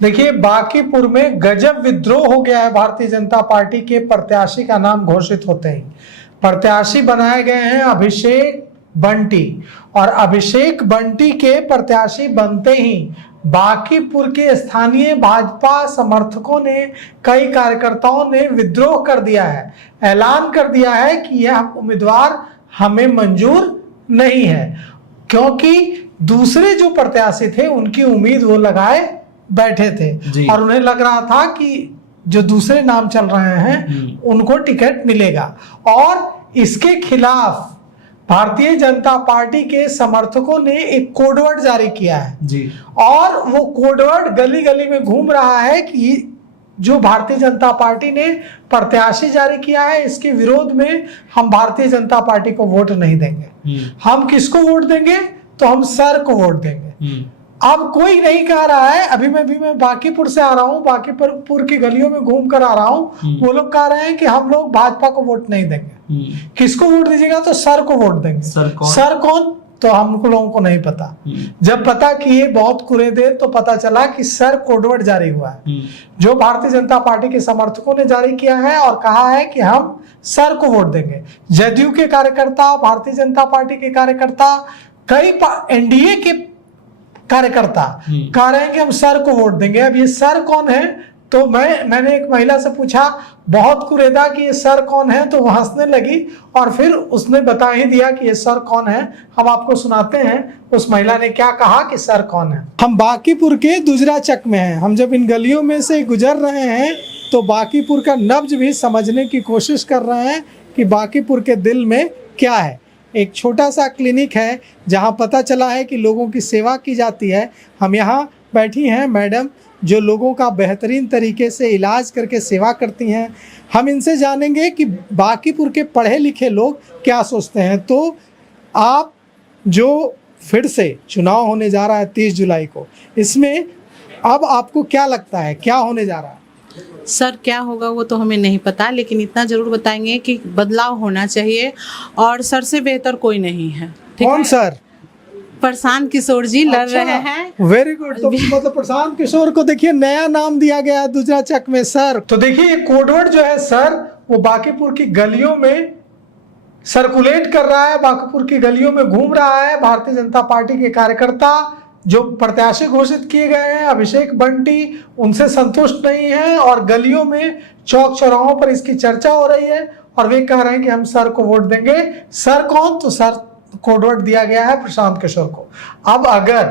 देखिए, बांकीपुर में गजब विद्रोह हो गया है। भारतीय जनता पार्टी के प्रत्याशी का नाम घोषित होते ही प्रत्याशी बनाए गए हैं अभिषेक बंटी, और अभिषेक बंटी के प्रत्याशी बनते ही बांकीपुर के स्थानीय भाजपा समर्थकों ने, कई कार्यकर्ताओं ने विद्रोह कर दिया है, ऐलान कर दिया है कि यह उम्मीदवार हमें मंजूर नहीं है, क्योंकि दूसरे जो प्रत्याशी थे उनकी उम्मीद वो लगाए बैठे थे और उन्हें लग रहा था कि जो दूसरे नाम चल रहे हैं उनको टिकट मिलेगा। और इसके खिलाफ भारतीय जनता पार्टी के समर्थकों ने एक कोडवर्ड जारी किया है जी। और वो कोडवर्ड गली गली में घूम रहा है कि जो भारतीय जनता पार्टी ने प्रत्याशी जारी किया है, इसके विरोध में हम भारतीय जनता पार्टी को वोट नहीं देंगे। हम किसको वोट देंगे? तो हम सर को वोट देंगे। अब कोई नहीं कह रहा है, अभी मैं बांकीपुर से आ रहा हूँ, बांकीपुर की गलियों में घूम कर आ रहा हूँ, वो लोग कह रहे हैं कि हम लोग भाजपा को वोट नहीं देंगे। किसको वोट दीजिएगा? तो सर को वोट देंगे। सर कौन? तो हम लोगों को नहीं पता। जब पता किए बहुत कुरेदे तो पता चला कि सर कोडवर्ड जारी हुआ है, जो भारतीय जनता पार्टी के समर्थकों ने जारी किया है और कहा है कि हम सर को वोट देंगे। जदयू के कार्यकर्ता, भारतीय जनता पार्टी के कार्यकर्ता, कई एनडीए के कार्यकर्ता कह रहे हैं कि हम सर को वोट देंगे। अब ये सर कौन है? तो मैंने एक महिला से पूछा, बहुत कुरेदा कि ये सर कौन है, तो वो हंसने लगी और फिर उसने बता ही दिया कि ये सर कौन है। हम आपको सुनाते हैं उस महिला ने क्या कहा कि सर कौन है। हम बांकीपुर के दुजरा चक में हैं। हम जब इन गलियों में से गुजर रहे हैं तो बांकीपुर का नब्ज भी समझने की कोशिश कर रहे हैं कि बांकीपुर के दिल में क्या है। एक छोटा सा क्लिनिक है जहां पता चला है कि लोगों की सेवा की जाती है। हम यहाँ बैठी हैं मैडम, जो लोगों का बेहतरीन तरीके से इलाज करके सेवा करती हैं। हम इनसे जानेंगे कि बांकीपुर के पढ़े लिखे लोग क्या सोचते हैं। तो आप जो फिर से चुनाव होने जा रहा है 30 जुलाई को, इसमें अब आपको क्या लगता है क्या होने जा रहा है? सर क्या होगा वो तो हमें नहीं पता, लेकिन इतना जरूर बताएंगे कि बदलाव होना चाहिए और सर से बेहतर कोई नहीं है। कौन सर? प्रशांत किशोर जी लड़ रहे हैं। Very good. तो मतलब प्रशांत किशोर को देखिए नया नाम दिया गया है दुजरा चक में सर। तो देखिए कोडवर्ड जो है सर, वो बांकीपुर की गलियों में सर्कुलेट कर रहा है, बांकीपुर की गलियों में घूम रहा है। भारतीय जनता पार्टी के कार्यकर्ता जो प्रत्याशी घोषित किए गए हैं अभिषेक बंटी, उनसे संतुष्ट नहीं है और गलियों में चौक चौराहों पर इसकी चर्चा हो रही है और वे कह रहे हैं कि हम सर को वोट देंगे। सर कौन? तो सर कोडवर्ड दिया गया है प्रशांत किशोर को। अब अगर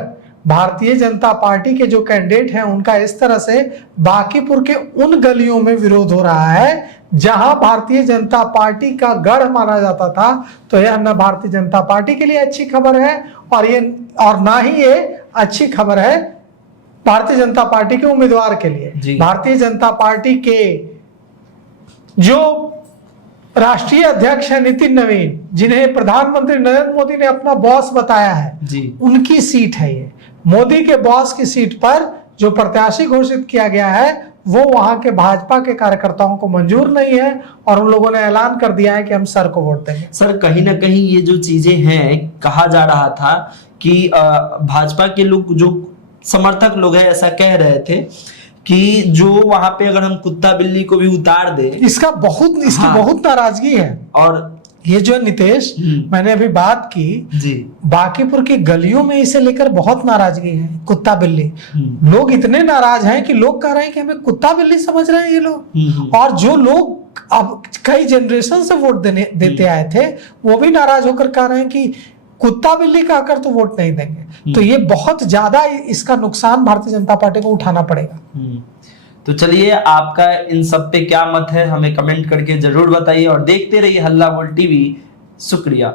भारतीय जनता पार्टी के जो कैंडिडेट हैं उनका इस तरह से बांकीपुर के उन गलियों में विरोध हो रहा है जहां भारतीय जनता पार्टी का गढ़ माना जाता था, तो यह न भारतीय जनता पार्टी के लिए अच्छी खबर है और ना ही ये अच्छी खबर है भारतीय जनता पार्टी के उम्मीदवार के लिए। भारतीय जनता पार्टी के जो राष्ट्रीय अध्यक्ष है नितिन नवीन, जिन्हें प्रधानमंत्री नरेंद्र मोदी ने अपना बॉस बताया है, उनकी सीट है ये। मोदी के बॉस की सीट पर जो प्रत्याशी घोषित किया गया है वो वहां के भाजपा के कार्यकर्ताओं को मंजूर नहीं है और उन लोगों ने ऐलान कर दिया है कि हम सर को वोट देंगे। सर कहीं ना कहीं ये जो चीजें हैं, कहा जा रहा था कि भाजपा के लोग, जो समर्थक लोग हैं, ऐसा कह रहे थे कि जो वहां पे अगर हम कुत्ता बिल्ली को भी उतार दे, इसकी बहुत नाराजगी है। और ये जो नितेश, मैंने अभी बात की जी, बांकीपुर की गलियों में इसे लेकर बहुत नाराजगी है। कुत्ता बिल्ली, लोग इतने नाराज हैं कि लोग कह रहे हैं कि हमें कुत्ता बिल्ली समझ रहे हैं ये लोग। और जो लोग अब कई जनरेशन से वोट देते आए थे, वो भी नाराज होकर कह रहे हैं कि कुत्ता बिल्ली कहकर तो वोट नहीं देंगे। तो ये बहुत ज्यादा इसका नुकसान भारतीय जनता पार्टी को उठाना पड़ेगा। तो चलिए, आपका इन सब पे क्या मत है हमें कमेंट करके जरूर बताइए और देखते रहिए हल्ला बोल टीवी। शुक्रिया।